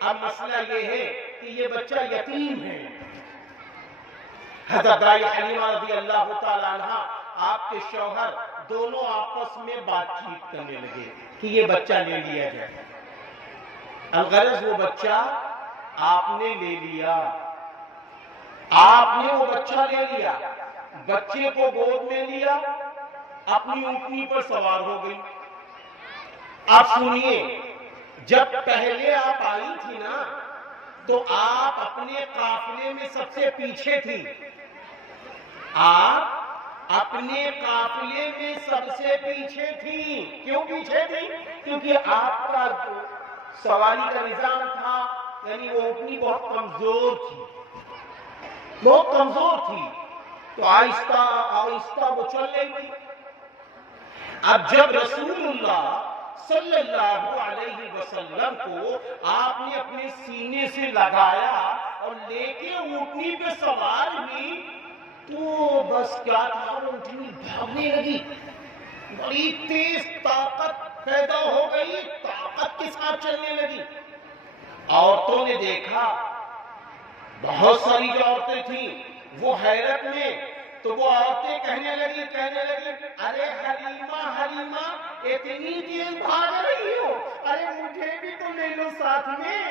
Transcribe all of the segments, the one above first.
اب مسئلہ یہ ہے کہ یہ بچہ یتیم ہے. حضرت دائی حلیمہ رضی اللہ تعالی عنہ آپ کے شوہر دونوں آپس میں بات چیت کرنے لگے کہ یہ بچہ لے لیا جائے. الغرض وہ بچہ آپ نے لے لیا، آپ نے وہ بچہ لے لیا، بچے کو گود میں لیا، اپنی اونٹنی پر سوار ہو گئی. آپ سنیے، جب پہلے آپ آئی تھی نا تو آپ اپنے قافلے میں سب سے پیچھے تھی. آپ اپنے قافلے میں سب سے پیچھے تھی. کیوں پیچھے تھی؟ کیونکہ آپ کا جو سواری کا نظام تھا، یعنی وہ اونٹنی بہت کمزور تھی، بہت کمزور تھی، تو آہستہ آہستہ وہ چل رہی تھی. اب جب رسول اللہ صلی اللہ علیہ وسلم کو آپ نے اپنے سینے سے لگایا اور لے کے اونٹنی پہ سوار ہوئی تو بس کیا تھا، اونٹنی بھاگنے لگی، بڑی تیز طاقت پیدا ہو گئی، طاقت کے ساتھ چلنے لگی. عورتوں نے دیکھا، بہت ساری جو عورتیں تھیں وہ حیرت میں، تو وہ عورتیں کہنے لگی ارے حلیمہ حلیمہ اتنی تیز بھاگ رہی ہو، ارے مجھے بھی تو لے لو ساتھ میں.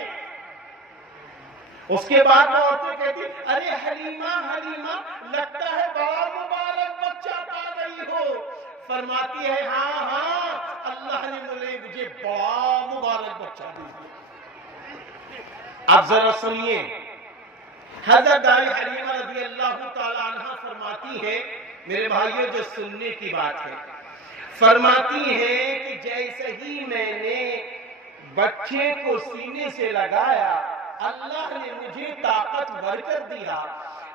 اس کے بعد وہ عورتیں کہتی ارے حلیمہ حلیمہ لگتا ہے بڑا مبارک بچہ پا رہی ہو. فرماتی ہے ہاں ہاں اللہ نے مجھے بڑا مبارک بچہ دیا. اب ذرا سنیے، حضرت دائی حلیمہ رضی اللہ تعالی عنہ فرماتی ہے، میرے بھائیوں جو سننے کی بات ہے، فرماتی ہے کہ جیسے ہی میں نے بچے کو سینے سے لگایا اللہ نے مجھے طاقتور کر دیا.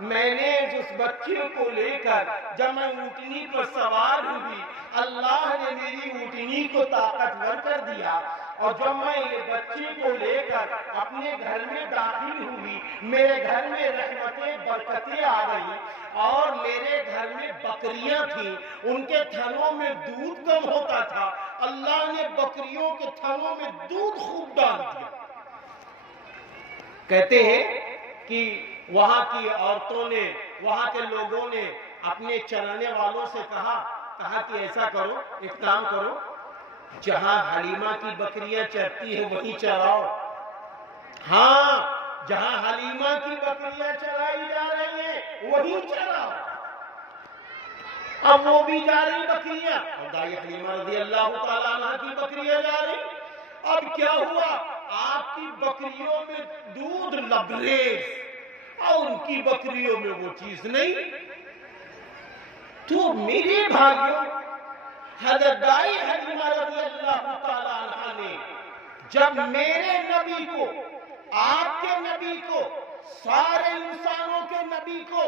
میں نے جس بچے کو لے کر جب میں اونٹنی پر سوار ہوئی اللہ نے میری اونٹنی کو طاقتور کر دیا. اور جب میں یہ بچے کو لے کر اپنے گھر میں داخل ہوئی میرے گھر میں رحمتیں برکتیں آ گئی اور میرے گھر میں بکریاں تھیں، ان کے تھنوں میں دودھ کم ہوتا تھا، اللہ نے بکریوں کے تھنوں میں دودھ خوب ڈال دیا. کہتے ہیں کہ وہاں کی عورتوں نے، وہاں کے لوگوں نے اپنے چرانے والوں سے کہا کہ ایسا کرو، ایک کام کرو، جہاں حلیمہ کی بکریاں چرتی ہیں وہیں چراؤ. ہاں، جہاں حلیمہ کی بکریاں چرائی جا رہی ہیں وہیں چراؤ. اب وہ بھی جا رہی بکریاں، اور دائی حلیمہ رضی اللہ تعالیٰ عنہ کی بکریاں جا رہی. اب کیا ہوا، آپ کی بکریوں میں دودھ لبریز اور ان کی بکریوں میں وہ چیز نہیں. تو میرے بھائیوں، حضرت دائی حلیمہ رضی اللہ تعالی عنہ نے جب میرے نبی کو، آپ کے نبی کو، سارے انسانوں کے نبی کو،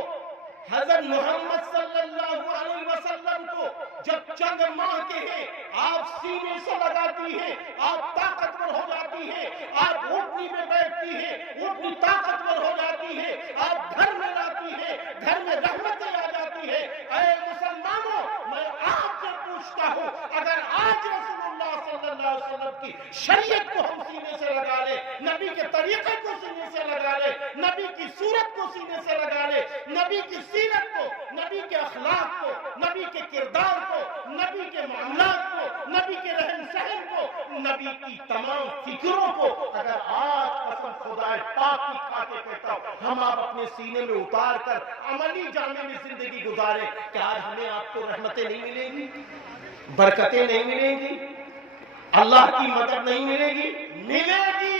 حضرت محمد صلی اللہ علیہ وسلم کو جب چند ماہ کے ہیں آپ سینے سے لگاتی ہیں، آپ طاقتور ہو جاتی ہیں، آپ اونٹنی میں بیٹھتی ہیں، اونٹنی طاقتور ہو جاتی ہے، آپ گھر میں لاتی ہیں، گھر میں رحمتیں آ جاتی ہیں. اے مسلمانوں، میں آپ سے پوچھتا ہوں، اگر آج رسول اللہ صلی اللہ علیہ وسلم کی شریعت کو ہم سینے سے لگا لیں، نبی کے طریقے کو سینے سے لگا لیں، نبی کی صورت کو سینے سے لگا لیں، نبی کی سیرت کو، نبی کے اخلاق کو، نبی کے کردار کو، نبی کے معاملات کو، نبی کے رہن سہن کو، نبی کی تمام فکروں کو اگر آج قسم خدا پاک کی کھا کے کہتا ہوں ہم آپ اپنے سینے میں اتار کر عملی جامے میں زندگی گزارے، کیا آج ہمیں آپ کو رحمتیں نہیں ملیں گی، برکتیں نہیں ملیں گی، اللہ کی مدد نہیں ملے گی؟ ملے گی.